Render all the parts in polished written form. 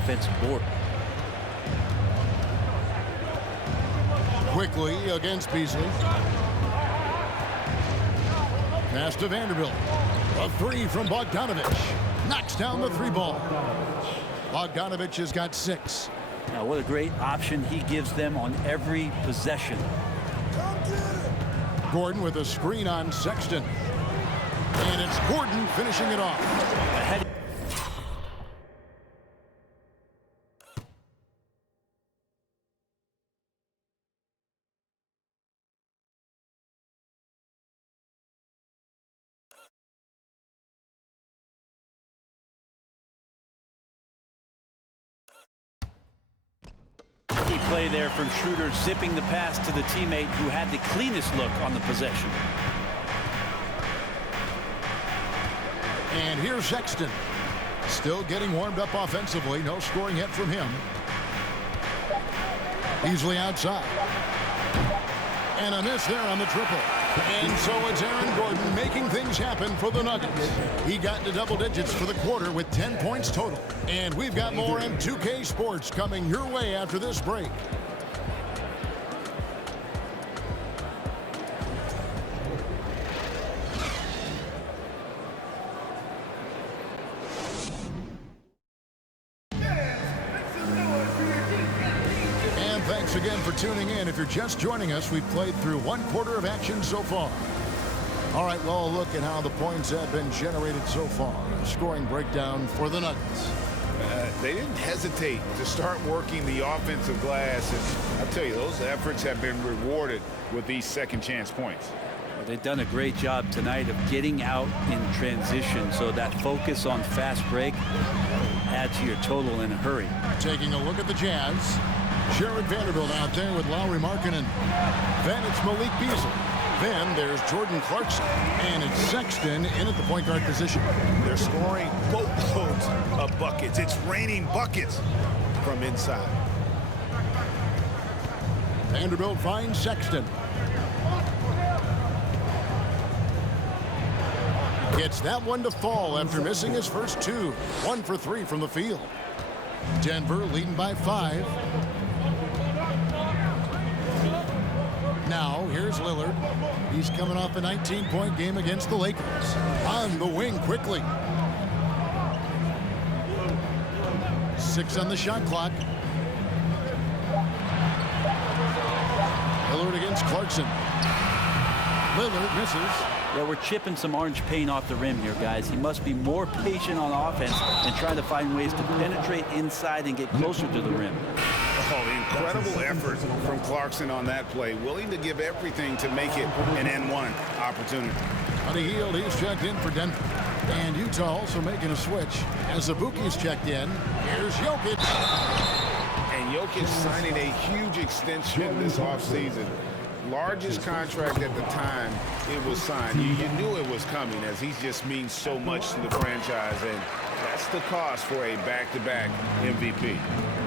offensive board. Quickly against Beasley. Pass to Vanderbilt. A three from Bogdanovich. Knocks down the three ball. Bogdanovich has got 6. Now, what a great option he gives them on every possession. Gordon with a screen on Sexton. And it's Gordon finishing it off. Ahead. Play there from Schroeder, zipping the pass to the teammate who had the cleanest look on the possession. And here's Sexton. Still getting warmed up offensively. No scoring yet from him. Beasley outside. And a miss there on the triple. And so it's Aaron Gordon making things happen for the Nuggets. He got into double digits for the quarter with 10 points total. And we've got more M2K Sports coming your way after this break. Thanks again for tuning in. If you're just joining us, we've played through 1/4 of action so far. All right, well, a look at how the points have been generated so far. A scoring breakdown for the Nuggets. They didn't hesitate to start working the offensive glass. And I'll tell you, those efforts have been rewarded with these second chance points. Well, they've done a great job tonight of getting out in transition, so that focus on fast break adds to your total in a hurry. Taking a look at the Jazz. Jared Vanderbilt out there with Lauri Markkanen. Then it's Malik Beasley. Then there's Jordan Clarkson. And it's Sexton in at the point guard position. They're scoring boatloads of buckets. It's raining buckets from inside. Vanderbilt finds Sexton. Gets that one to fall after missing his first 2. 1 for 3 from the field. Denver leading by 5. Now, here's Lillard. He's coming off a 19-point game against the Lakers. On the wing quickly. 6 on the shot clock. Lillard against Clarkson. Lillard misses. Yeah, we're chipping some orange paint off the rim here, guys. He must be more patient on offense and trying to find ways to penetrate inside and get closer to the rim. Oh, incredible effort from Clarkson on that play. Willing to give everything to make it an N1 opportunity. Buddy Hield, he's checked in for Denver. And Utah also making a switch. As Azubuike's checked in, here's Jokic. And Jokic signing a huge extension this offseason. Largest contract at the time it was signed. You knew it was coming, as he just means so much to the franchise, and that's the cost for a back-to-back MVP.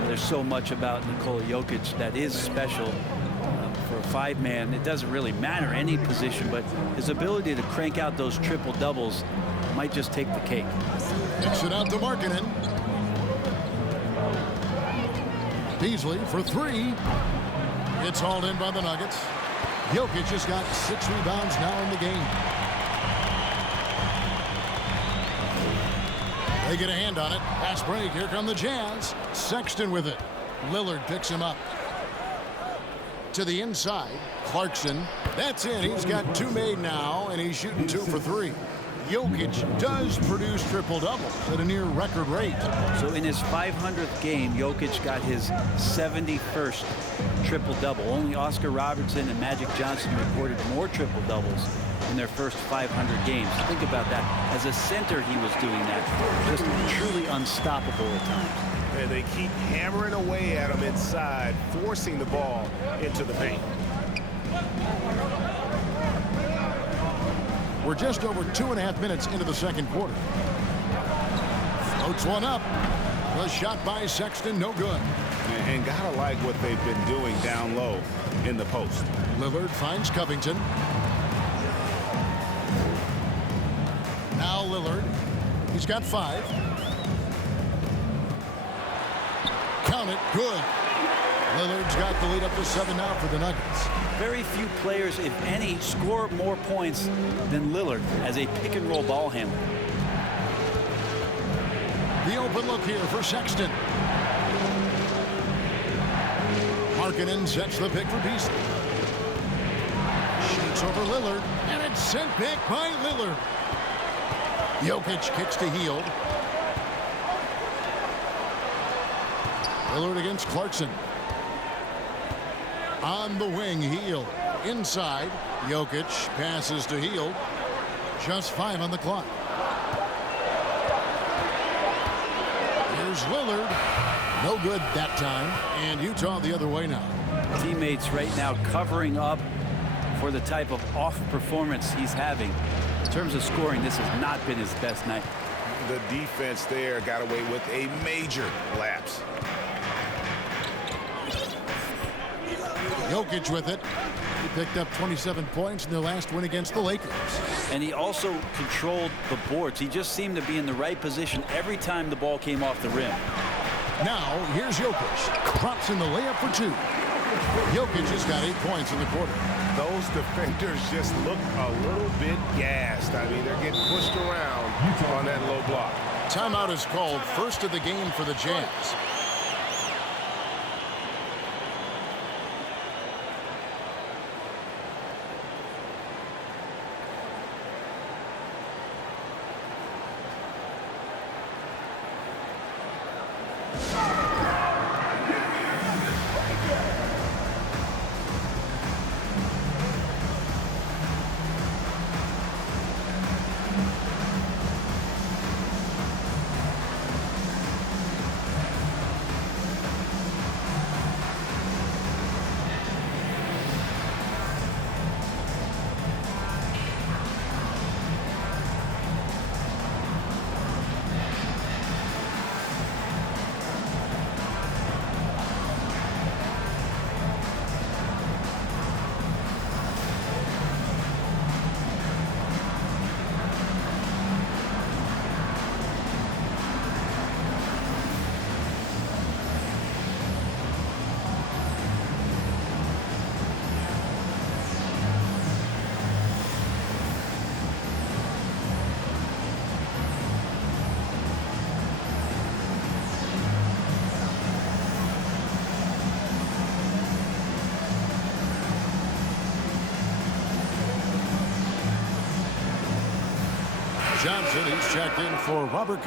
There's so much about Nikola Jokic that is special. For a 5-man, it doesn't really matter any position, but his ability to crank out those triple doubles might just take the cake. Kicks it out to Markkanen. Beasley for 3. It's hauled in by the Nuggets. Jokic has got 6 rebounds now in the game. They get a hand on it. Pass break. Here come the Jazz. Sexton with it. Lillard picks him up. To the inside. Clarkson. That's in. He's got 2 made now, and he's shooting 2 for 3. Jokic does produce triple-doubles at a near record rate. So in his 500th game, Jokic got his 71st triple-double. Only Oscar Robertson and Magic Johnson recorded more triple-doubles in their first 500 games. Think about that. As a center, he was doing that. Just truly unstoppable at times. And they keep hammering away at him inside, forcing the ball into the paint. We're just over 2.5 minutes into the second quarter. Floats one up. The shot by Sexton, no good. And gotta like what they've been doing down low in the post. Lillard finds Covington. Now Lillard. He's got 5. Count it. Good. Lillard's got the lead up to 7 now for the Nuggets. Very few players, if any, score more points than Lillard as a pick-and-roll ball handler. The open look here for Sexton. Markkanen sets the pick for Beasley. Shoots over Lillard, and it's sent back by Lillard. Jokic kicks to Hield. Lillard against Clarkson. On the wing, Hield. Inside, Jokic passes to Hield. Just 5 on the clock. Here's Lillard. No good that time. And Utah the other way now. Teammates right now covering up for the type of off performance he's having. In terms of scoring, this has not been his best night. The defense there got away with a major lapse. Jokic with it. He picked up 27 points in their last win against the Lakers. And he also controlled the boards. He just seemed to be in the right position every time the ball came off the rim. Now, here's Jokic. Drops in the layup for 2. Jokic has got 8 points in the quarter. Those defenders just look a little bit gassed. I mean, they're getting pushed around on that low block. Timeout is called. First of the game for the Jazz. Johnson, he's checked in for Robert.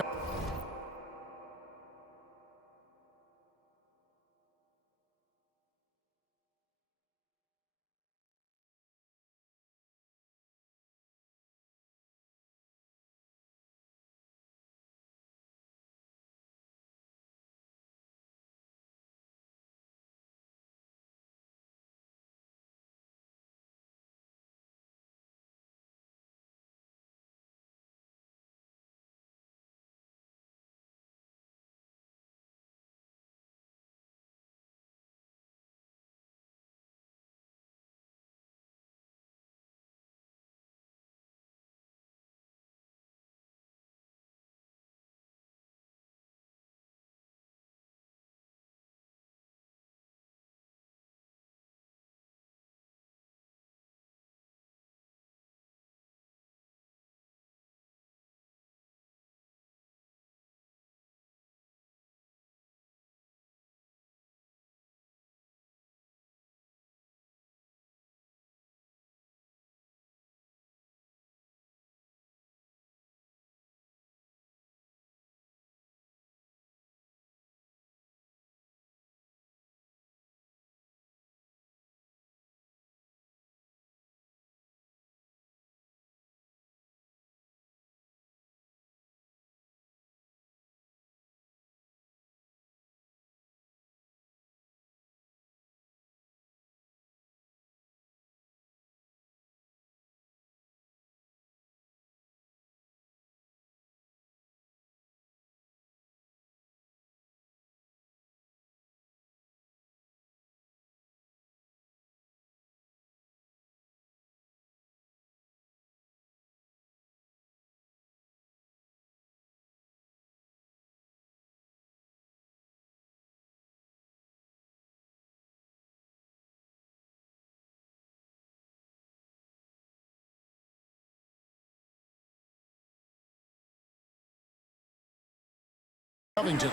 Covington.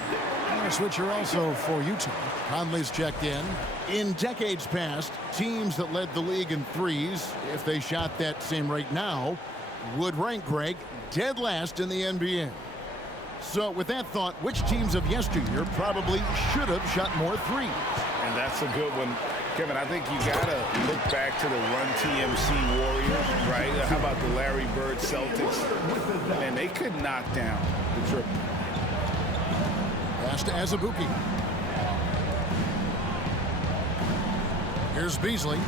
And a switcher also for Utah. Conley's checked in. In decades past, teams that led the league in threes, if they shot that same rate now, would rank, Greg, dead last in the NBA. So with that thought, which teams of yesteryear probably should have shot more threes? And that's a good one. Kevin, I think you got to look back to the Run TMC Warriors, right? How about the Larry Bird Celtics? And they could knock down the triple. Pass to Azubuike. Here's Beasley.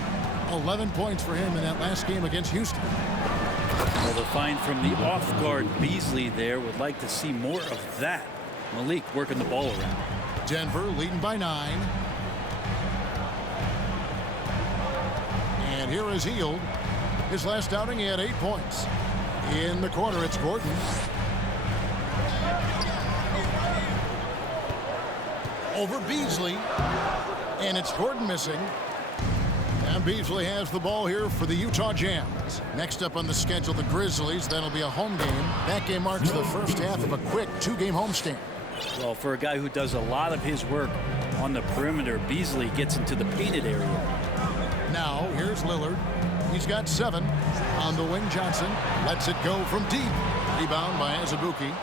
11 points for him in that last game against Houston. Well, the find from the off-guard Beasley there. Would like to see more of that. Malik working the ball around. Denver leading by 9. And here is Hield. His last outing, he had 8 points. In the corner, it's Gordon. Over Beasley. And it's Gordon missing. And Beasley has the ball here for the Utah Jazz. Next up on the schedule, the Grizzlies. That'll be a home game. That game marks the first half of a quick 2-game homestand. Well, for a guy who does a lot of his work on the perimeter, Beasley gets into the painted area. Now, here's Lillard. He's got 7. On the wing, Johnson lets it go from deep. Rebound by Azubuike.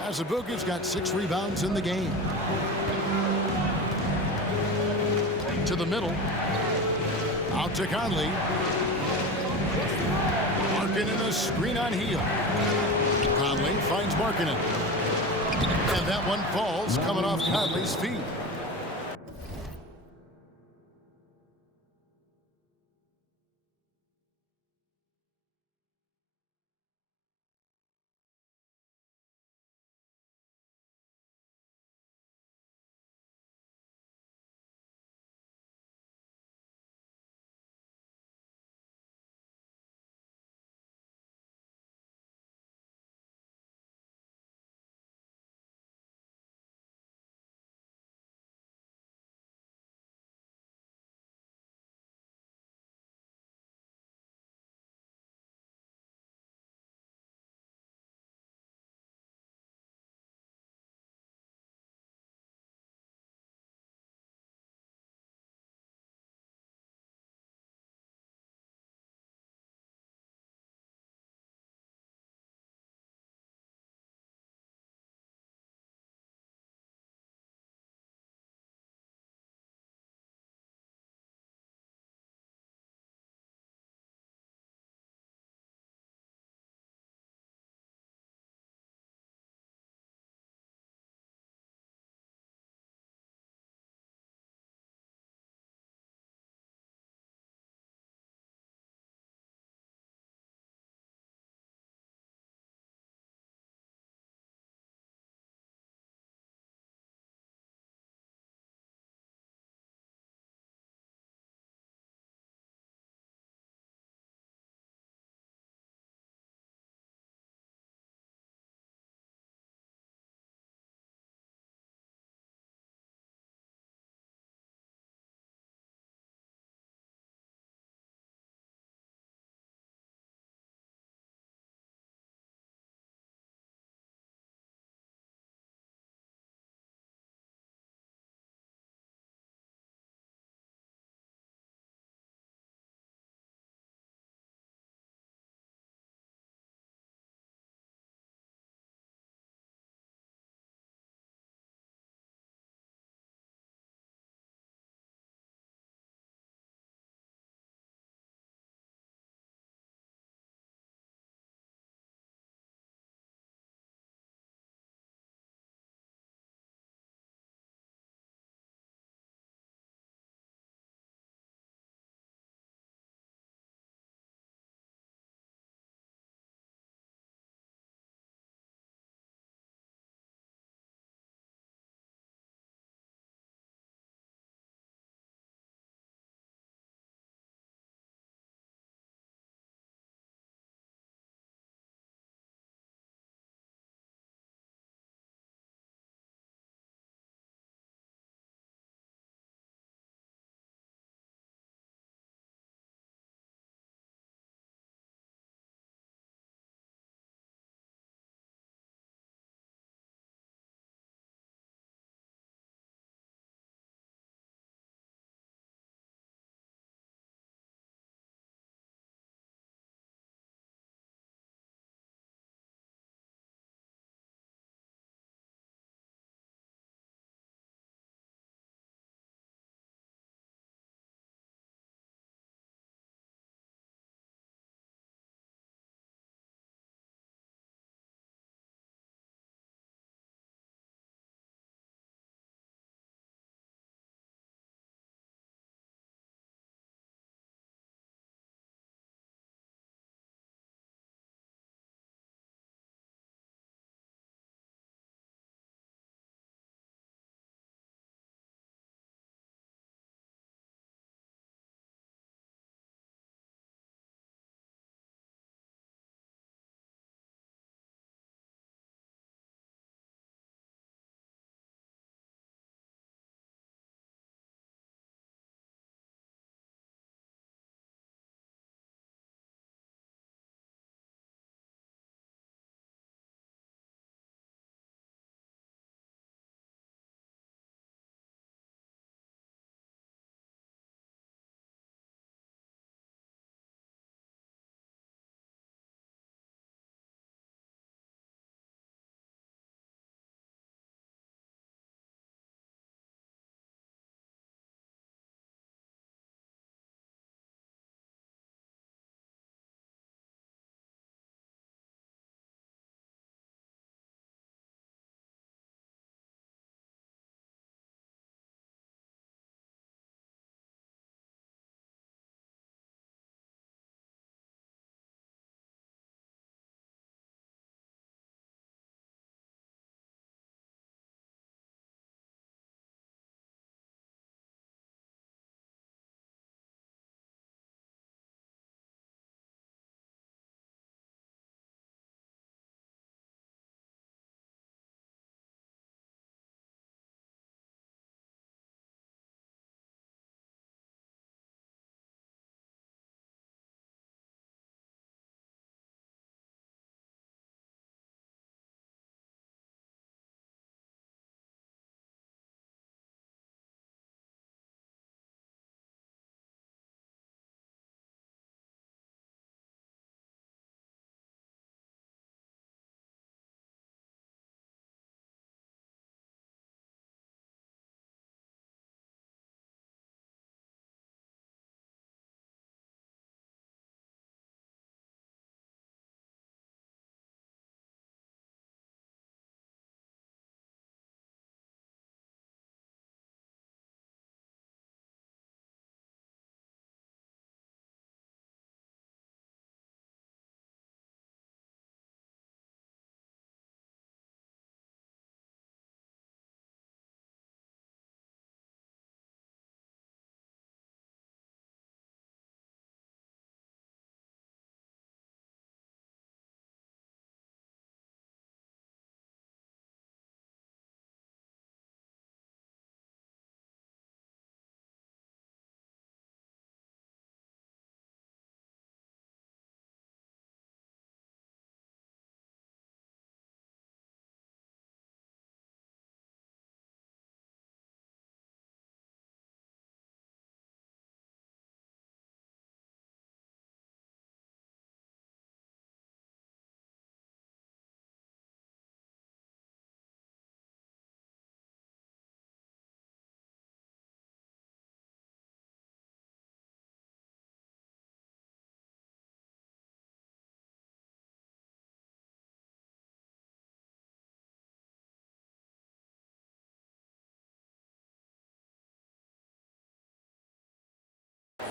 Azubuike's got 6 rebounds in the game. To the middle. Out to Conley. Markkanen a screen on Hield. Conley finds Markkanen. And that one falls coming off Conley's feet.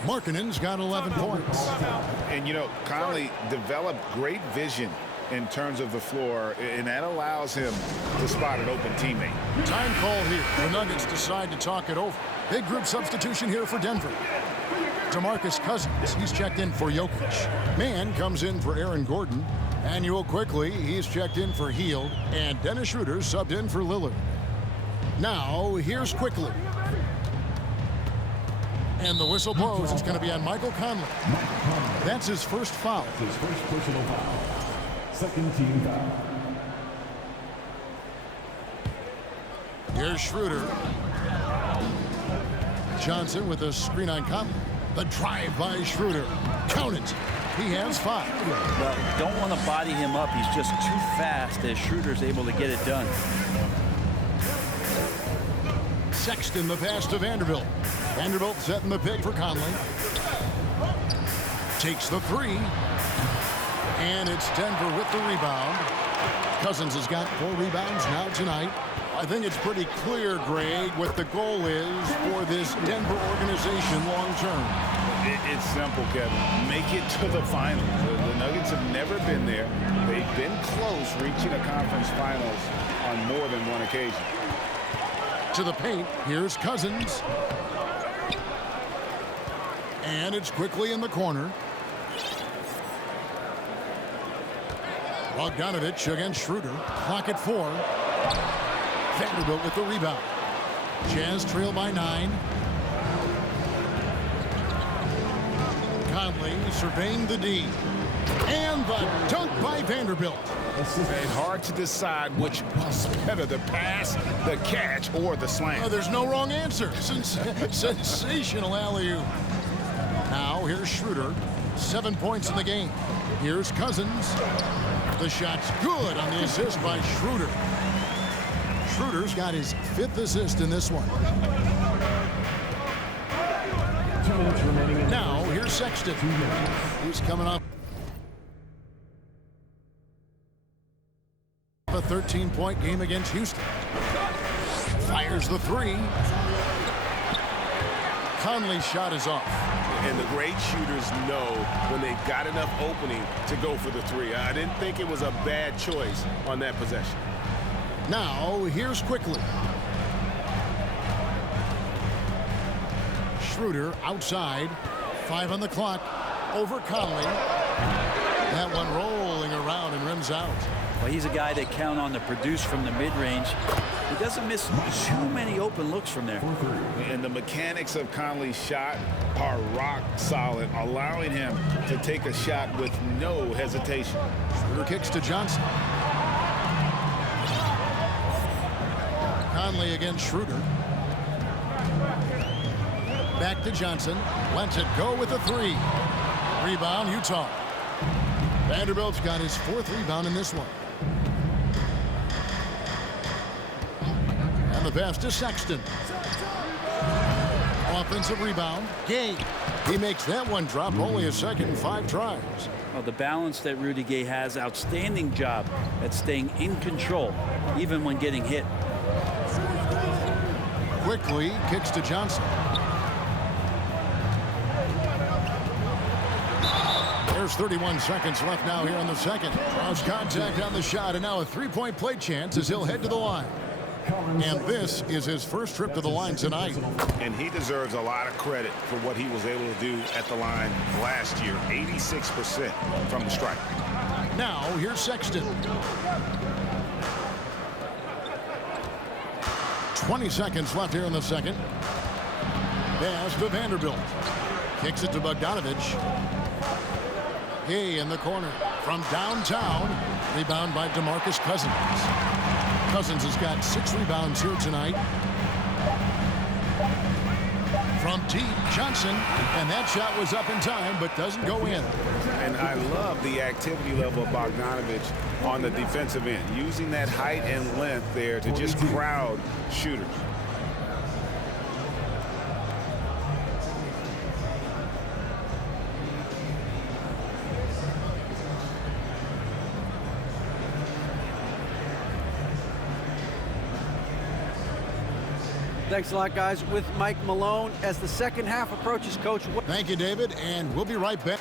Markkanen's got 11 points. And, you know, Conley developed great vision in terms of the floor, and that allows him to spot an open teammate. Time call here. The Nuggets decide to talk it over. Big group substitution here for Denver. DeMarcus Cousins, he's checked in for Jokic. Mann comes in for Aaron Gordon. Manuel Quickley, he's checked in for Hield. And Dennis Schroeder subbed in for Lillard. Now, here's Quickley. And the whistle blows. It's going to be on Michael Conley. That's his first foul. His first personal foul. Second team foul. Here's Schroeder. Johnson with a screen on Conley. The drive by Schroeder. Count it. He has 5. Well, don't want to body him up. He's just too fast as Schroeder's able to get it done. Sexton, the pass to Vanderbilt. Vanderbilt setting the pick for Conley. Takes the 3. And it's Denver with the rebound. Cousins has got 4 rebounds now tonight. I think it's pretty clear, Greg, what the goal is for this Denver organization long term. It's simple, Kevin. Make it to the finals. The Nuggets have never been there. They've been close reaching a conference finals on more than one occasion. To the paint, here's Cousins. And it's quickly in the corner. Bogdanovich against Schroeder. Clock at 4. Vanderbilt with the rebound. Jazz trail by 9. Conley surveying the D. And the dunk by Vanderbilt. It's hard to decide which was better, the pass, the catch, or the slam. Oh, there's no wrong answer. Sensational alley-oop. Now here's Schroeder. 7 points in the game. Here's Cousins. The shot's good on the assist by Schroeder. Schroeder's got his 5th assist in this one. 2 minutes remaining. Now here's Sexton. He's coming up a 13-point game against Houston. Fires the 3. Conley's shot is off. And the great shooters know when they've got enough opening to go for the 3. I didn't think it was a bad choice on that possession. Now, here's Quickley. Schroeder outside. 5 on the clock. Over Conley. That one rolling around and rims out. Well, he's a guy that count on to produce from the mid-range. He doesn't miss too many open looks from there. And the mechanics of Conley's shot are rock solid, allowing him to take a shot with no hesitation. Schroeder kicks to Johnson. Conley against Schroeder. Back to Johnson. Lets it go with a 3. Rebound, Utah. Vanderbilt's got his 4th rebound in this one. And the pass to Sexton. Offensive rebound. Gay. He makes that one drop only a second in 5 tries. Well, the balance that Rudy Gay has, outstanding job at staying in control, even when getting hit. Quickly kicks to Johnson. There's 31 seconds left now here in the second. Cross contact on the shot, and now a 3-point play chance as he'll head to the line. And this is his first trip to the line tonight. And he deserves a lot of credit for what he was able to do at the line last year. 86% from the stripe. Now, here's Sexton. 20 seconds left here in the second. Pass to Vanderbilt. Kicks it to Bogdanovich. Gay in the corner from downtown. Rebound by DeMarcus Cousins. Cousins has got 6 rebounds here tonight. From deep, Johnson, and that shot was up in time, but doesn't go in. And I love the activity level of Bogdanovich on the defensive end, using that height and length there to just crowd shooters. Thanks a lot, guys. With Mike Malone as the second half approaches, Coach. Thank you, David, and we'll be right back.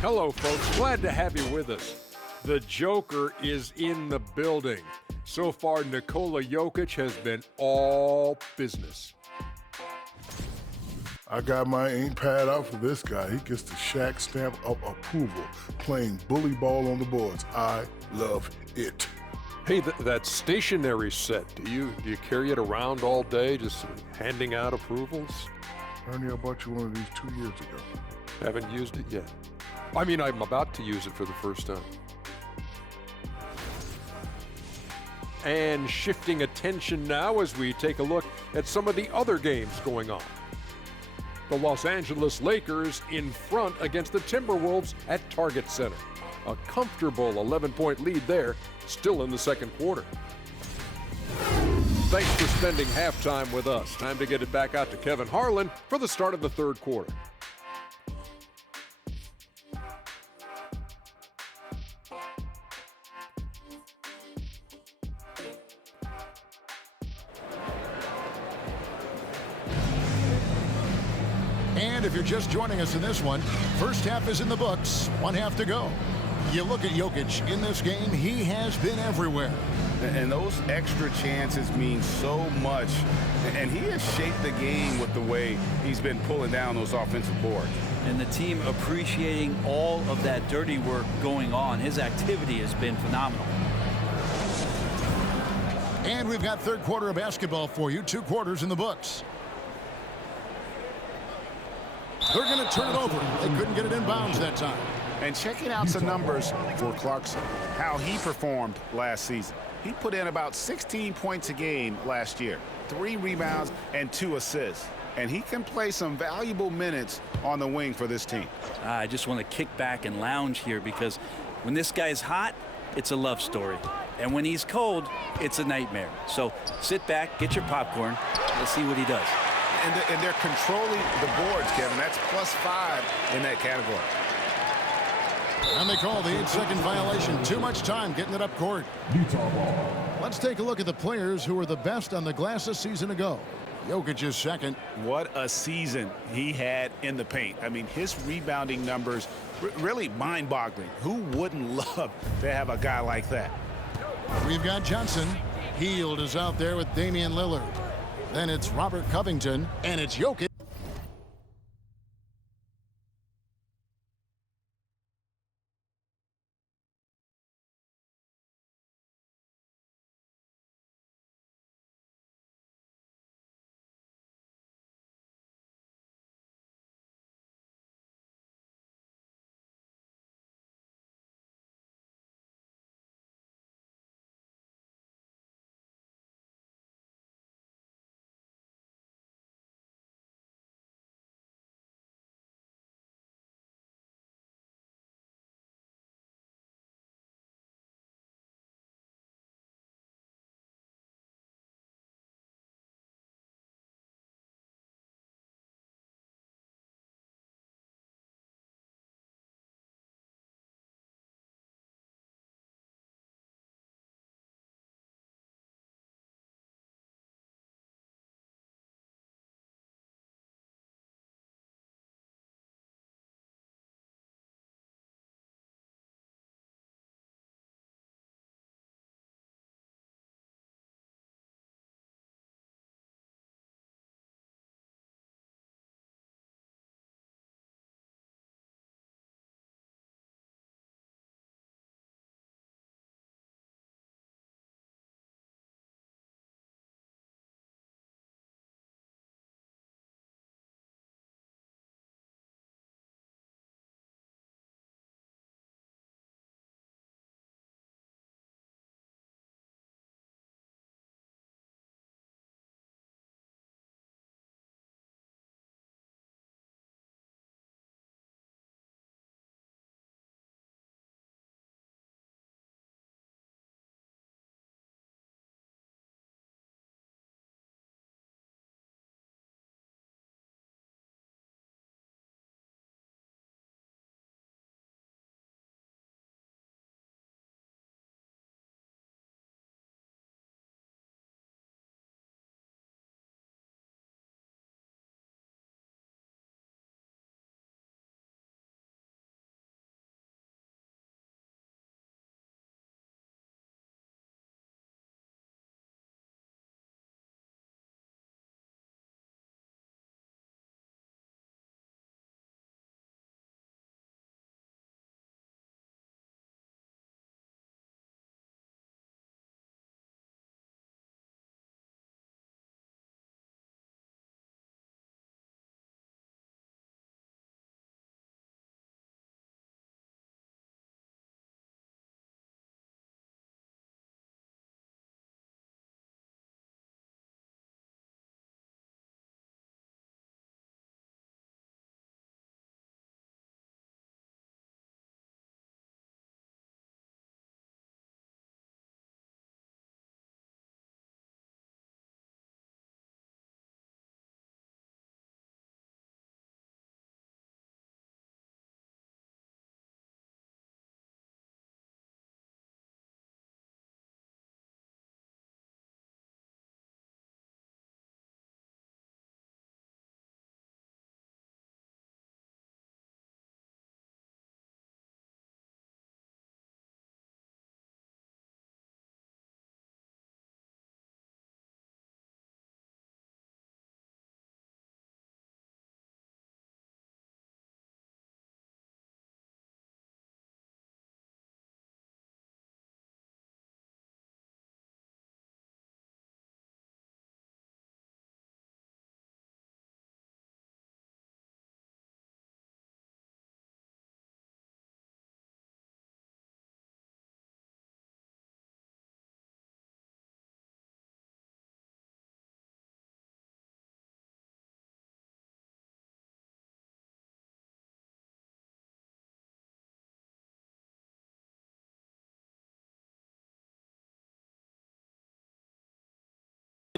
Hello, folks. Glad to have you with us. The Joker is in the building. So far, Nikola Jokic has been all business. I got my ink pad out for this guy. He gets the Shaq stamp of approval, playing bully ball on the boards. I love it. Hey, that stationery set, do you carry it around all day, just handing out approvals? Ernie, I bought you one of these 2 years ago. Haven't used it yet. I mean, I'm about to use it for the first time. And shifting attention now as we take a look at some of the other games going on. The Los Angeles Lakers in front against the Timberwolves at Target Center. A comfortable 11-point lead there, still in the second quarter. Thanks for spending halftime with us. Time to get it back out to Kevin Harlan for the start of the third quarter. And if you're just joining us in this one, first half is in the books, 1 half to go. You look at Jokic in this game, he has been everywhere. And those extra chances mean so much. And he has shaped the game with the way he's been pulling down those offensive boards. And the team appreciating all of that dirty work going on. His activity has been phenomenal. And we've got third quarter of basketball for you, 2 quarters in the books. They're going to turn it over. They couldn't get it in bounds that time. And checking out some numbers for Clarkson, how he performed last season. He put in about 16 points a game last year, 3 rebounds and 2 assists. And he can play some valuable minutes on the wing for this team. I just want to kick back and lounge here because when this guy's hot, it's a love story. And when he's cold, it's a nightmare. So sit back, get your popcorn. Let's see what he does. And they're controlling the boards, Kevin. That's +5 in that category. And they call the 8-second violation. Too much time getting it up court. Utah ball. Let's take a look at the players who were the best on the glass a season ago. Jokic is second. What a season he had in the paint. I mean, his rebounding numbers, really mind-boggling. Who wouldn't love to have a guy like that? We've got Johnson. Hield is out there with Damian Lillard. Then it's Robert Covington, and it's Jokic.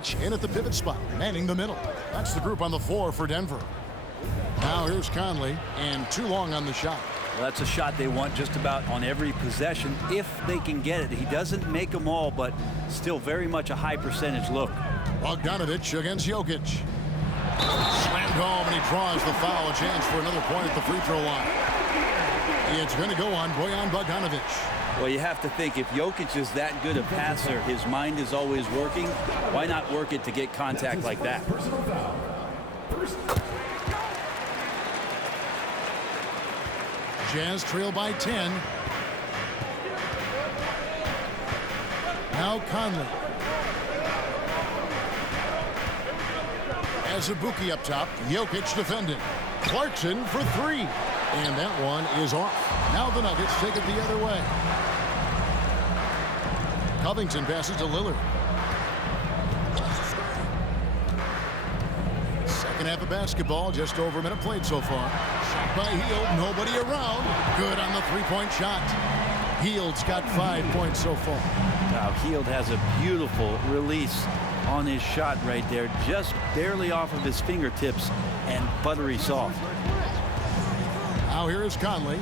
Jokic in at the pivot spot, manning the middle. That's the group on the floor for Denver. Now here's Conley, and too long on the shot. Well, that's a shot they want just about on every possession if they can get it. He doesn't make them all, but still very much a high percentage look. Bogdanovic against Jokic. Slammed home, and he draws the foul. A chance for another point at the free throw line. It's going to go on Bojan Bogdanovic. Well, you have to think, if Jokic is that good a passer, his mind is always working. Why not work it to get contact like that? Jazz trail by 10. Now Conley. Azubuike up top. Jokic defending. Clarkson for three. And that one is off. Now the Nuggets take it the other way. Covington passes to Lillard. Second half of basketball, just over a minute played so far. Shot by Hield, nobody around. Good on the three-point shot. Hield's got 5 points so far. Now Hield has a beautiful release on his shot right there, just barely off of his fingertips and buttery soft. Now here is Conley.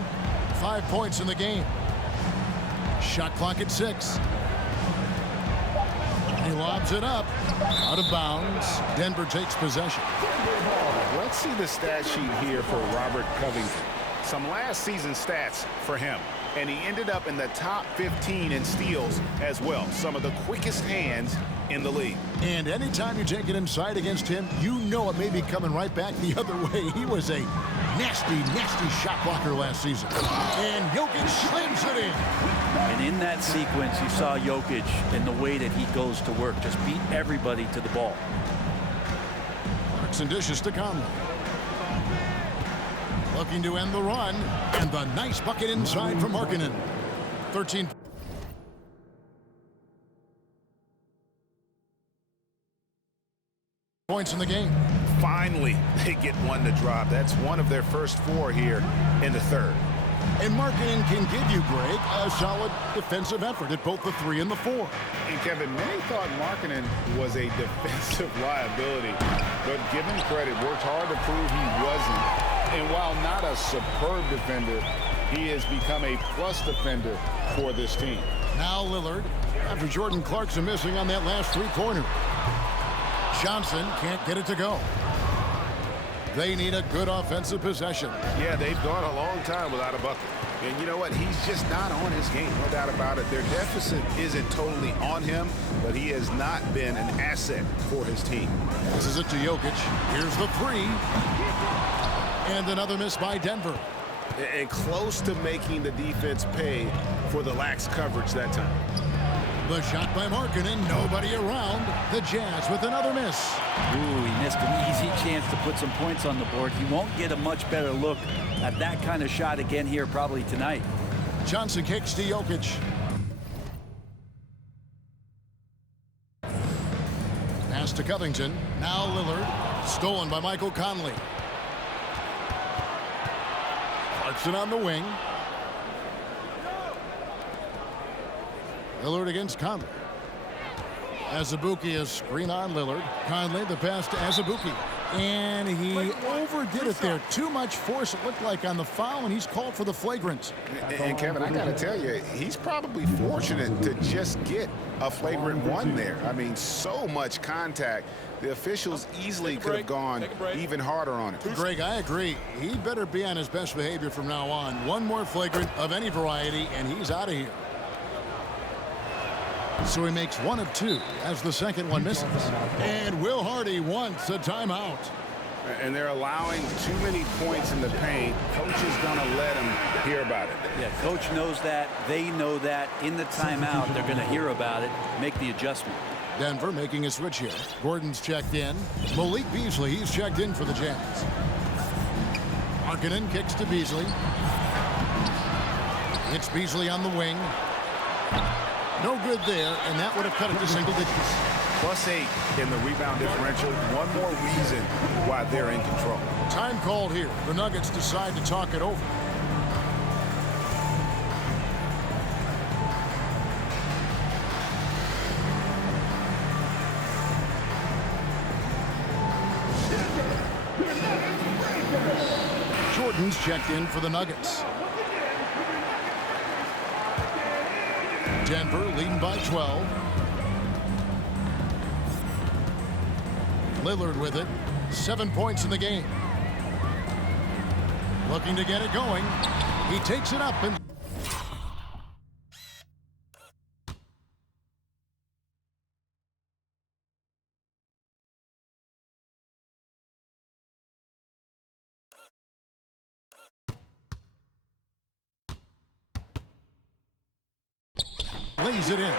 5 points in the game. Shot clock at 6. He lobs it up. Out of bounds. Denver takes possession. Let's see the stat sheet here for Robert Covington. Some last season stats for him. And he ended up in the top 15 in steals as well. Some of the quickest hands in the league. And anytime you take it inside against him, you know it may be coming right back the other way. He was a nasty, nasty shot blocker last season. And Jokic slams it in. And in that sequence, you saw Jokic and the way that he goes to work. Just beat everybody to the ball. Clarkson dishes to Conley. Looking to end the run. And the nice bucket inside from Markkanen. 13 points in the game. Finally, they get one to drop. That's one of their first 4 here in the third. And Markkanen can give you, Greg, a solid defensive effort at both the 3 and the 4. And Kevin, many thought Markkanen was a defensive liability, but given credit, worked hard to prove he wasn't. And while not a superb defender, he has become a plus defender for this team. Now Lillard, after Jordan Clarkson missing on that last 3-pointer. Johnson can't get it to go. They need a good offensive possession. Yeah, they've gone a long time without a bucket. And you know what? He's just not on his game, no doubt about it. Their deficit isn't totally on him, but he has not been an asset for his team. This is it to Jokic. Here's the 3. And another miss by Denver. And close to making the defense pay for the lax coverage that time. The shot by Markkanen, nobody around. The Jazz with another miss. Ooh, he missed an easy chance to put some points on the board. He won't get a much better look at that kind of shot again here probably tonight. Johnson kicks to Jokic. Pass to Covington. Now Lillard. Stolen by Michael Conley. Clarkson on the wing. Lillard against Conley. Azubuike is screen on Lillard. Conley, the pass to Azubuike. And he overdid it there. Too much force, it looked like, on the foul, and he's called for the flagrant. And Kevin, I got to tell you, he's probably fortunate to just get a flagrant 1 there. I mean, so much contact. The officials easily could have gone even harder on it. Greg, I agree. He better be on his best behavior from now on. One more flagrant of any variety, and he's out of here. So he makes 1 of 2 as the second one misses. And Will Hardy wants a timeout. And they're allowing too many points in the paint. Coach is going to let them hear about it. Yeah, coach knows that. They know that. In the timeout, they're going to hear about it, make the adjustment. Denver making a switch here. Gordon's checked in. Malik Beasley, he's checked in for the Jazz. Markkanen kicks to Beasley. It's Beasley on the wing. No good there, and that would have cut it to single digits. +8 in the rebound differential. One more reason why they're in control. Time called here. The Nuggets decide to talk it over. Jordan's checked in for the Nuggets. Denver leading by 12. Lillard with it. 7 points in the game. Looking to get it going. He takes it up and lays it in.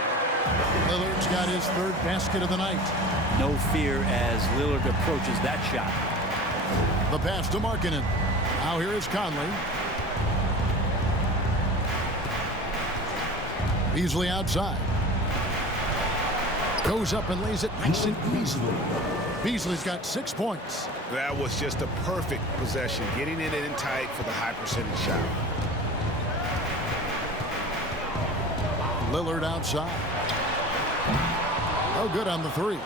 Lillard's got his third basket of the night. No fear as Lillard approaches that shot. The pass to Markkanen. Now here is Conley. Beasley outside. Goes up and lays it nice and easy. Beasley's got 6 points. That was just a perfect possession, getting it in tight for the high percentage shot. Lillard outside. Oh, good on the three.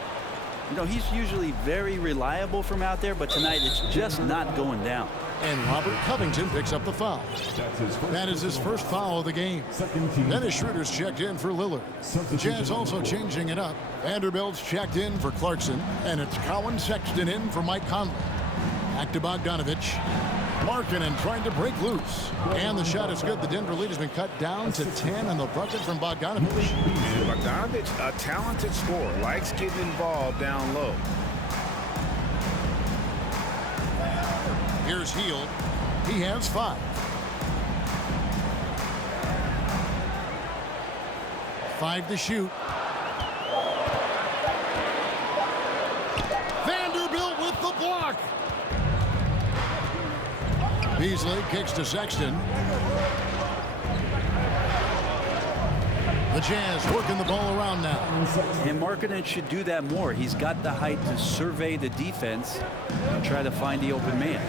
You know, he's usually very reliable from out there, but tonight it's just not going down. And Robert Covington picks up the foul. That is his first foul of the game. Dennis Schroeder's checked in for Lillard. The Jazz also changing it up. Vanderbilt's checked in for Clarkson, and it's Colin Sexton in for Mike Conley. Back to Bogdanovich. Markkanen trying to break loose. And the shot is good. The Denver lead has been cut down to 10 on the bucket from Bogdanovich. And Bogdanovich, a talented scorer, likes getting involved down low. Here's Hield. He has 5. 5 to shoot. Vanderbilt with the block. Beasley kicks to Sexton. The Jazz working the ball around now. And Markkanen should do that more. He's got the height to survey the defense and try to find the open man.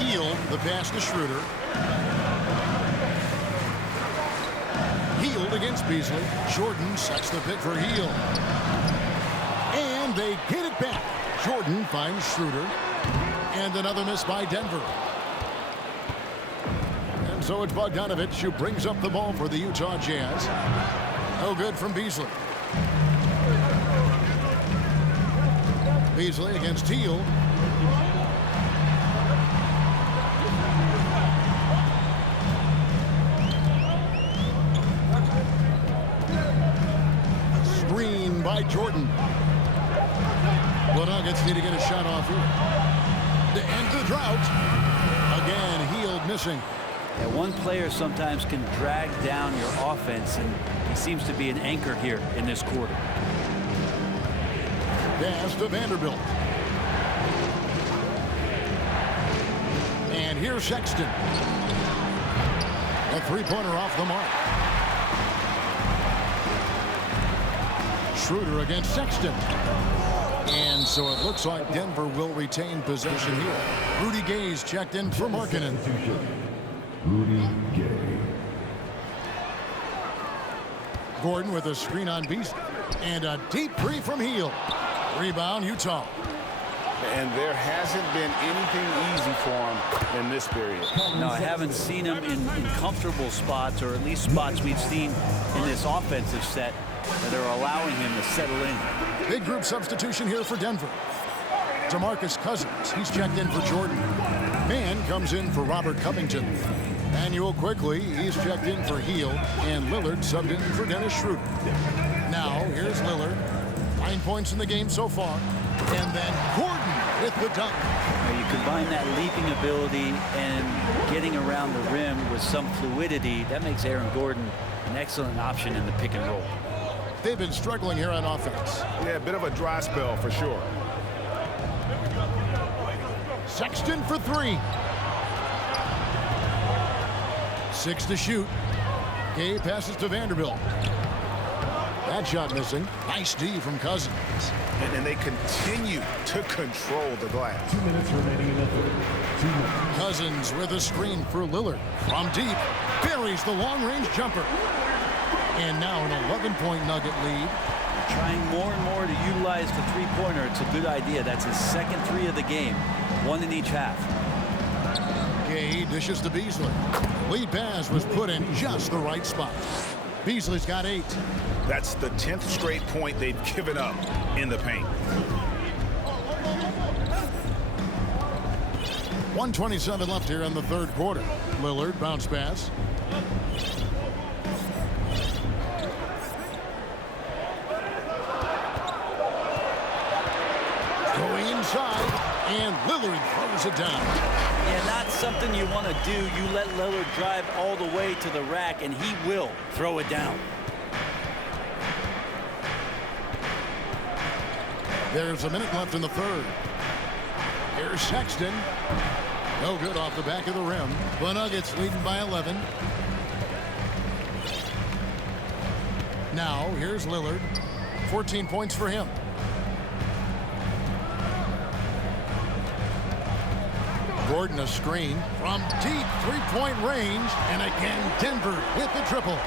Hield, the pass to Schroeder. Hield against Beasley. Jordan sets the pick for Hield. And they get it back. Jordan finds Schroeder. And another miss by Denver. And so it's Bogdanovich who brings up the ball for the Utah Jazz. No good from Beasley. Beasley against Hield. Screen by Jordan. The Nuggets need to get a shot off here to end the drought. Again, Hield missing. Yeah, one player sometimes can drag down your offense, and he seems to be an anchor here in this quarter. Pass to Vanderbilt. And here's Sexton. A three-pointer off the mark. Schroeder against Sexton. And so it looks like Denver will retain possession here. Rudy Gay's checked in for Markkanen. Rudy Gay. Gordon with a screen on Beasley. And a deep three from Hield. Rebound, Utah. And there hasn't been anything easy for him in this period. No, I haven't seen him in comfortable spots, or at least spots we've seen in this offensive set that are allowing him to settle in. Big group substitution here for Denver. DeMarcus Cousins, he's checked in for Jordan. Mann comes in for Robert Covington. Manuel quickly, he's checked in for Hield. And Lillard subbed in for Dennis Schroeder. Now, here's Lillard. 9 points in the game so far. And then Gordon with the dunk. Now you combine that leaping ability and getting around the rim with some fluidity. That makes Aaron Gordon an excellent option in the pick and roll. They've been struggling here on offense. Yeah, a bit of a dry spell for sure. Sexton for 3. 6 to shoot. Gay passes to Vanderbilt. That shot missing. Nice D from Cousins. And they continue to control the glass. 2 minutes remaining in the third. 2 minutes. Cousins with a screen for Lillard. From deep. Buries the long-range jumper. And now an 11-point Nugget lead. Trying more and more to utilize utilize the three-pointer, it's a good idea. That's his second three of the game, one in each half. Gay dishes to Beasley. Lead pass was put in just the right spot. Beasley's got 8. That's the 10th straight point they've given up in the paint. 1:27 left here in the third quarter. Lillard bounce pass. Going inside, and Lillard throws it down. Yeah, not something you want to do. You let Lillard drive all the way to the rack, and he will throw it down. There's a minute left in the third. Here's Sexton. No good off the back of the rim. The Nuggets leading by 11. Now, here's Lillard. 14 points for him. Gordon a screen from deep three-point range. And again, Denver with the triple.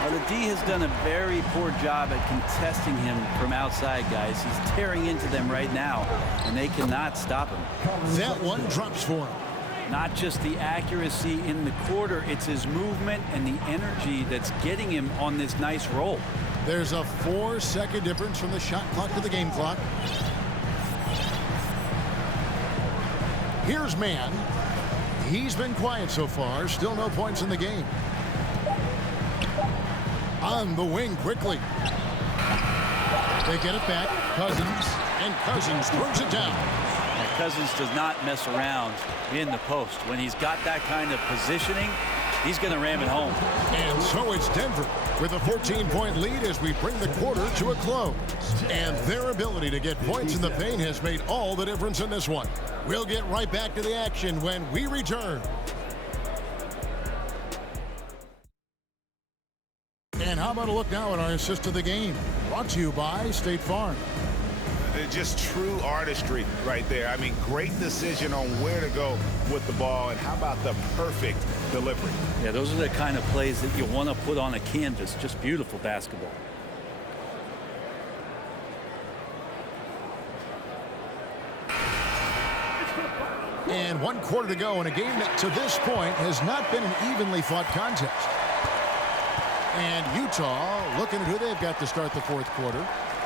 Well, the D has done a very poor job at contesting him from outside, guys. He's tearing into them right now, and they cannot stop him. That one drops for him. Not just the accuracy in the quarter, it's his movement and the energy that's getting him on this nice roll. There's a 4-second difference from the shot clock to the game clock. Here's Mann. He's been quiet so far. Still no points in the game. On the wing quickly. They get it back. Cousins. And Cousins throws it down. Now, Cousins does not mess around in the post. When he's got that kind of positioning, he's going to ram it home. And so it's Denver with a 14-point lead as we bring the quarter to a close. And their ability to get points in the paint has made all the difference in this one. We'll get right back to the action when we return. And how about a look now at our assist of the game? Brought to you by State Farm. Just true artistry right there. I mean, great decision on where to go with the ball, and how about the perfect delivery? Yeah, those are the kind of plays that you want to put on a canvas. Just beautiful basketball. And 1 quarter to go in a game that to this point has not been an evenly fought contest. And Utah looking at who they've got to start the fourth quarter.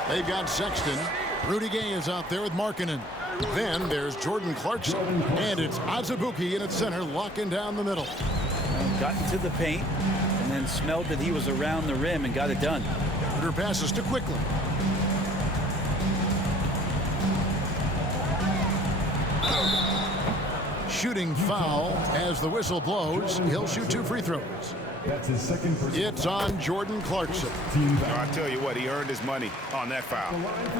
They've got Sexton. Rudy Gay is out there with Markkanen. Then there's Jordan Clarkson. And it's Azubuike in at center, locking down the middle. Got into the paint and then smelled that he was around the rim and got it done. Under passes to Quickly. Shooting foul as the whistle blows. He'll shoot 2 free throws. That's his second. It's on Jordan Clarkson. I tell you what, he earned his money on that foul.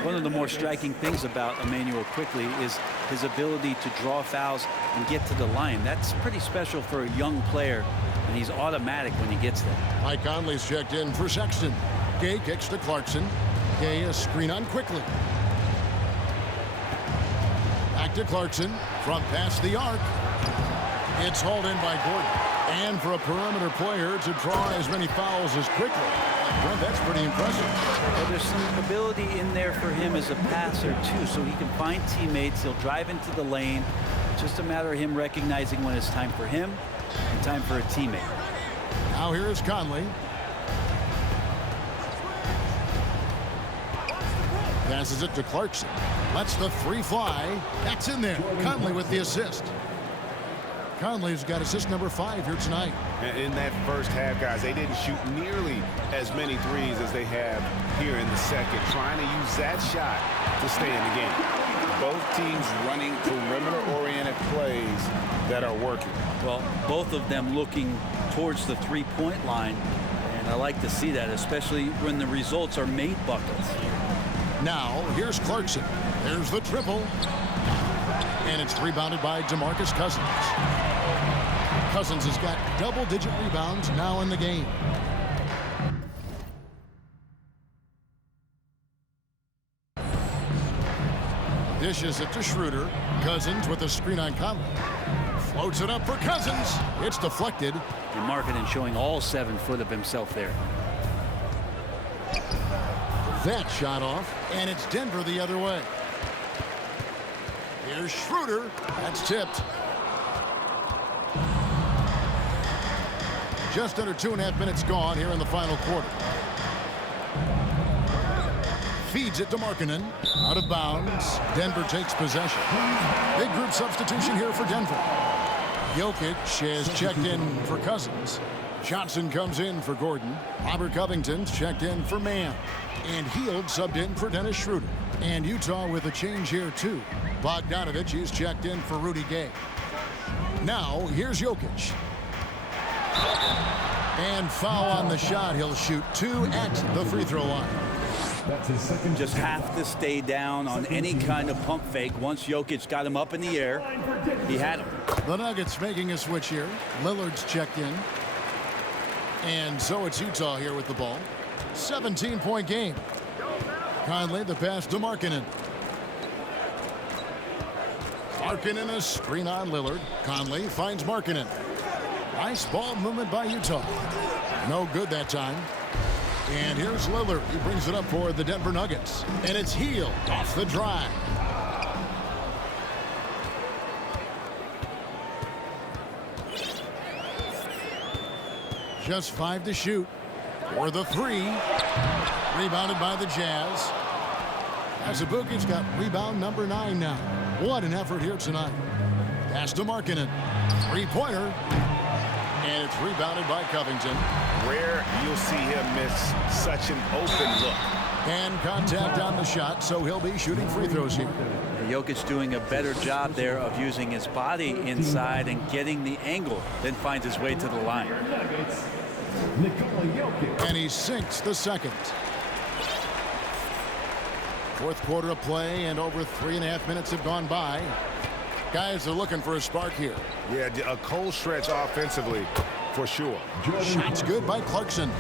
One of the more striking things about Immanuel Quickley is his ability to draw fouls and get to the line. That's pretty special for a young player, and he's automatic when he gets there. Mike Conley's checked in for Sexton. Gay kicks to Clarkson. Gay a screen on Quickly. Back to Clarkson from past the arc. It's hauled in by Gordon. And for a perimeter player to draw as many fouls as Quickly, well, that's pretty impressive. Well, there's some ability in there for him as a passer, too, so he can find teammates. He'll drive into the lane. Just a matter of him recognizing when it's time for him and time for a teammate. Now here is Conley. Passes it to Clarkson. Lets the 3 fly. That's in there. Conley with the assist. Conley's got assist number 5 here tonight. In that first half, guys, they didn't shoot nearly as many threes as they have here in the second, trying to use that shot to stay in the game. Both teams running perimeter-oriented plays that are working. Well, both of them looking towards the three-point line, and I like to see that, especially when the results are made buckets. Now, here's Clarkson. There's the triple. And it's rebounded by DeMarcus Cousins. Cousins has got double-digit rebounds now in the game. Dishes it to Schroeder. Cousins with a screen on Conley. Floats it up for Cousins. It's deflected. And Markkanen showing all 7 foot of himself there. that shot off, and it's Denver the other way. Here's Schroeder. That's tipped. Just under 2.5 minutes gone here in the final quarter. Feeds it to Markkanen. Out of bounds. Denver takes possession. Big group substitution here for Denver. Jokic has checked in for Cousins. Johnson comes in for Gordon. Robert Covington's checked in for Mann. And Hield subbed in for Dennis Schroeder. And Utah with a change here too. Bogdanovich is checked in for Rudy Gay. Now here's Jokic. And foul on the shot. He'll shoot 2 at the free throw line. That's his second. Just have to stay down on any kind of pump fake. Once Jokic got him up in the air, he had him. The Nuggets making a switch here. Lillard's checked in. And so it's Utah here with the ball. 17-point game. Conley the pass to Markkanen. Markkanen a screen on Lillard. Conley finds Markkanen. Nice ball movement by Utah. No good that time. And here's Lillard. He brings it up for the Denver Nuggets. And it's Hield off the drive. Just 5 to shoot. For the 3. Rebounded by the Jazz. Azubukic's got rebound number 9 now. What an effort here tonight. Pass to Markkanen. 3-pointer. And it's rebounded by Covington. Rare you'll see him miss such an open look. And contact on the shot, so he'll be shooting free throws here. Jokic doing a better job there of using his body inside and getting the angle, then finds his way to the line. Nikola Jokic. And he sinks the second. Fourth quarter of play, and over 3.5 minutes have gone by. Guys are looking for a spark here. Yeah, a cold stretch offensively, for sure. Shots good by Clarkson.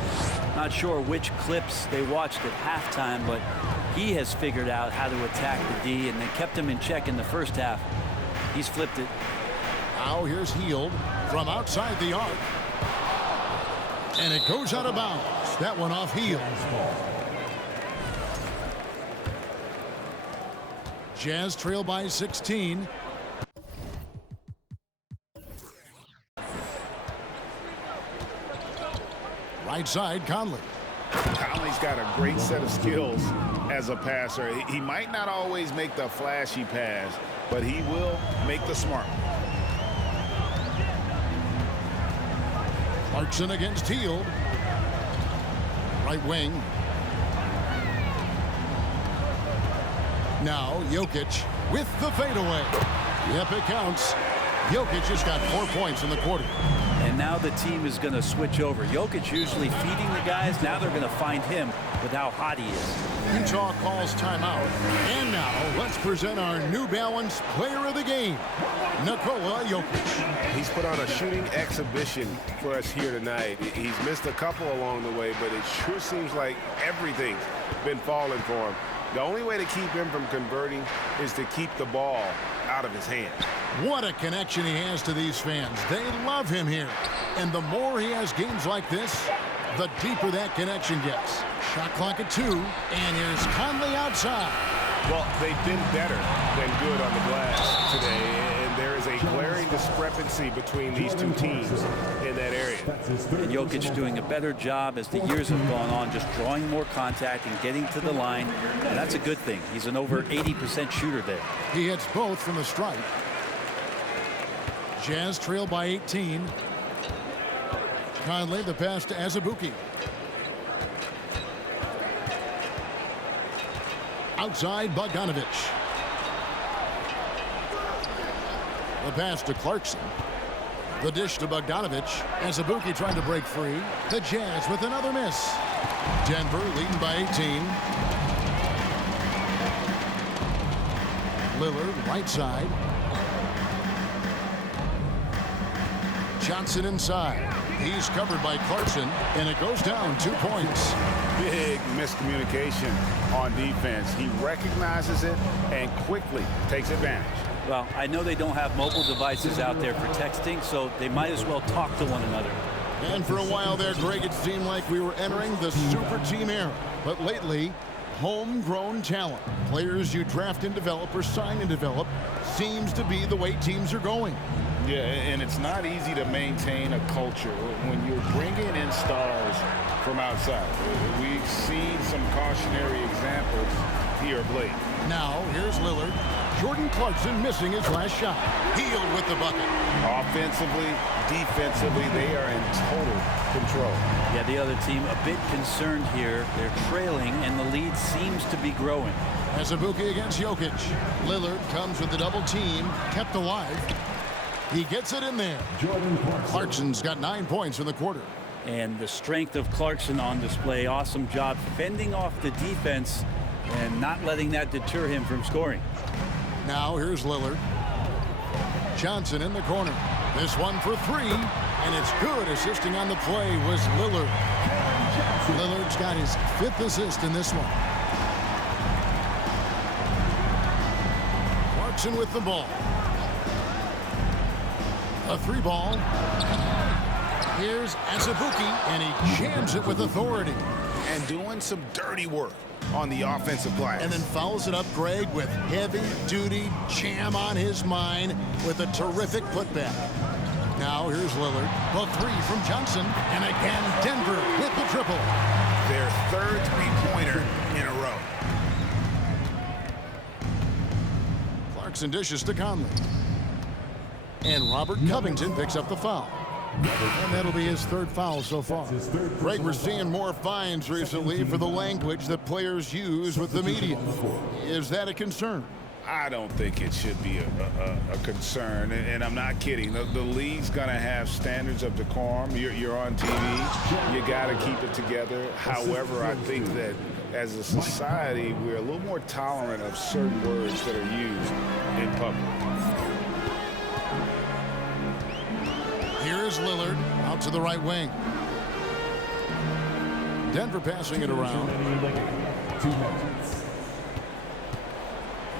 Not sure which clips they watched at halftime, but he has figured out how to attack the D, and they kept him in check in the first half. He's flipped it. Now here's Hield from outside the arc. And it goes out of bounds. That one off Hield. Jazz trail by 16. Right side, Conley. Conley's got a great set of skills as a passer. He might not always make the flashy pass, but he will make the smart one. Clarkson against Hield. Right wing. Now Jokic with the fadeaway. Yep, it counts. Jokic just got 4 points in the quarter. And now the team is going to switch over. Jokic usually feeding the guys. Now they're going to find him with how hot he is. Utah calls timeout. And now let's present our New Balance player of the game, Nikola Jokic. He's put on a shooting exhibition for us here tonight. He's missed a couple along the way, but it sure seems like everything's been falling for him. The only way to keep him from converting is to keep the ball out of his hands. What a connection he has to these fans. They love him here. And the more he has games like this, the deeper that connection gets. Shot clock at 2, and here's Conley outside. Well, they've been better than good on the glass today, and there is a glaring discrepancy between these two teams in that area. And Jokic doing a better job as the years have gone on, just drawing more contact and getting to the line, and that's a good thing. He's an over 80% shooter there. He hits both from the stripe. Jazz trail by 18. Conley the pass to Azubuike. Outside Bogdanovich. The pass to Clarkson. The dish to Bogdanovich. Azubuike trying to break free. The Jazz with another miss. Denver leading by 18. Lillard right side. Johnson inside. He's covered by Clarkson, and it goes down 2 points. Big miscommunication on defense. He recognizes it and quickly takes advantage. Well, I know they don't have mobile devices out there for texting, so they might as well talk to one another. And for a while there, Greg, it seemed like we were entering the super team era. But lately, Homegrown talent. Players you draft and develop or sign and develop seems to be the way teams are going. Yeah, and it's not easy to maintain a culture when you're bringing in stars from outside. We've seen some cautionary examples here of late. Now, here's Lillard. Jordan Clarkson missing his last shot. Healed with the bucket. Offensively, defensively, they are in total control. Yeah, the other team a bit concerned here. They're trailing, and the lead seems to be growing. Azubuike against Jokic. Lillard comes with the double team, kept alive. He gets it in there. Jordan Clarkson. Clarkson's got 9 points in the quarter. And the strength of Clarkson on display. Awesome job fending off the defense and not letting that deter him from scoring. Now here's Lillard. Johnson in the corner. This one for three, and it's good. Assisting on the play was Lillard. Lillard's got his 5th assist in this one. Clarkson with the ball. A 3-ball. Here's Azubuike, and he jams it with authority. And doing some dirty work on the offensive glass. And then follows it up, Greg, with heavy-duty jam on his mind with a terrific putback. Now here's Lillard. The 3 from Johnson. And again, Denver with the triple. Their 3rd three-pointer in a row. Clarkson dishes to Conley. And Robert Covington picks up the foul. And that'll be his 3rd foul so far. Greg, we're seeing more fines recently for the language that players use with the media. Is that a concern? I don't think it should be a concern, and I'm not kidding. The league's going to have standards of decorum. You're on TV. You got to keep it together. However, I think that as a society, we're a little more tolerant of certain words that are used in public. Here's Lillard out to the right wing. Denver passing it around.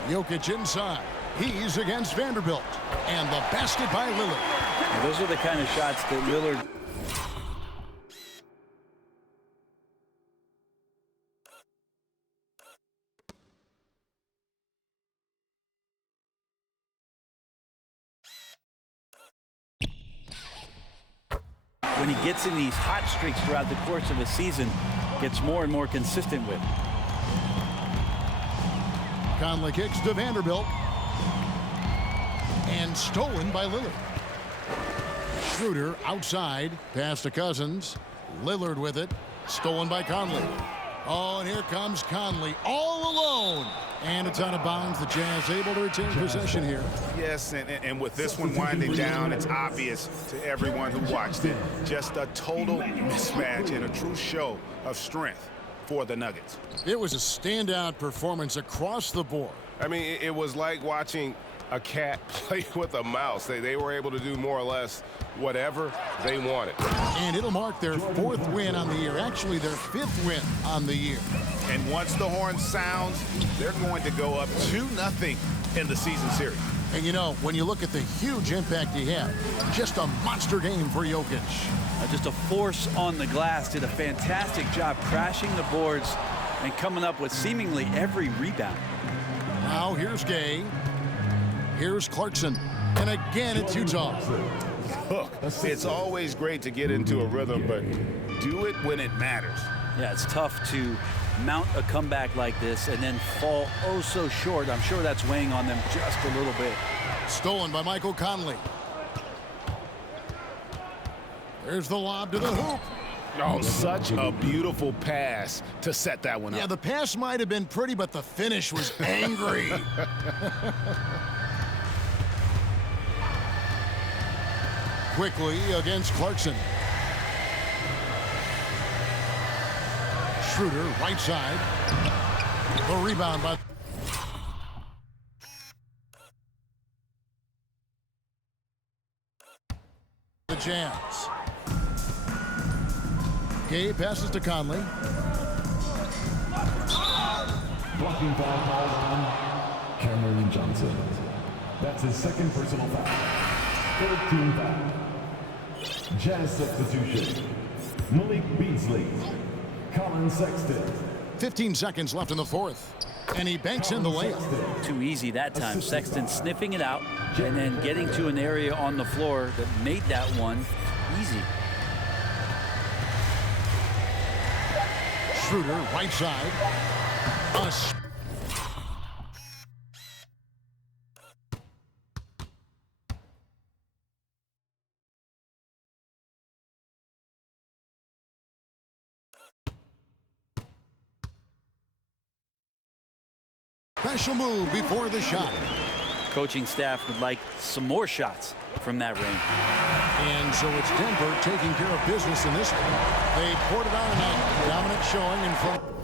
Jokic inside. He's against Vanderbilt. And the basket by Lillard. Now, those are the kind of shots that Lillard... when he gets in these hot streaks throughout the course of a season, gets more and more consistent with. Conley kicks to Vanderbilt. And stolen by Lillard. Schroeder outside. Pass to Cousins. Lillard with it. Stolen by Conley. Oh, and here comes Conley all alone. And it's out of bounds. The Jazz able to retain possession here. Yes, and with this one winding down, it's obvious to everyone who watched it. Just a total mismatch and a true show of strength for the Nuggets. It was a standout performance across the board. I mean, it was like watching a cat play with a mouse. They were able to do more or less whatever they wanted. And it'll mark their 4th win on the year. Actually, their 5th win on the year. And once the horn sounds, they're going to go up 2-0 in the season series. And you know, when you look at the huge impact he had, just a monster game for Jokic. Just a force on the glass. Did a fantastic job crashing the boards and coming up with seemingly every rebound. Now here's Gay. Here's Clarkson. And again, it's Utah. Look, it's always great to get into a rhythm, but do it when it matters. Yeah, it's tough to mount a comeback like this and then fall oh so short. I'm sure that's weighing on them just a little bit. Stolen by Michael Conley. There's the lob to the hoop. Oh, such a beautiful pass to set that one up. Yeah, the pass might have been pretty, but the finish was angry. Quickly against Clarkson. Schroeder, right side. The rebound by... the Jazz. Gay passes to Conley. Blocking foul called on Cameron Johnson. That's his 2nd personal foul. 3rd team foul. Jazz substitution. Malik Beasley. Colin Sexton. 15 seconds left in the fourth. And he banks in the layup. Too easy that time. Sexton sniffing it out and then getting to an area on the floor that made that one easy. Schroeder, right side. Special move before the shot. Coaching staff would like some more shots from that range. And so it's Denver taking care of business in this one. They poured it on tonight. Dominant showing in front.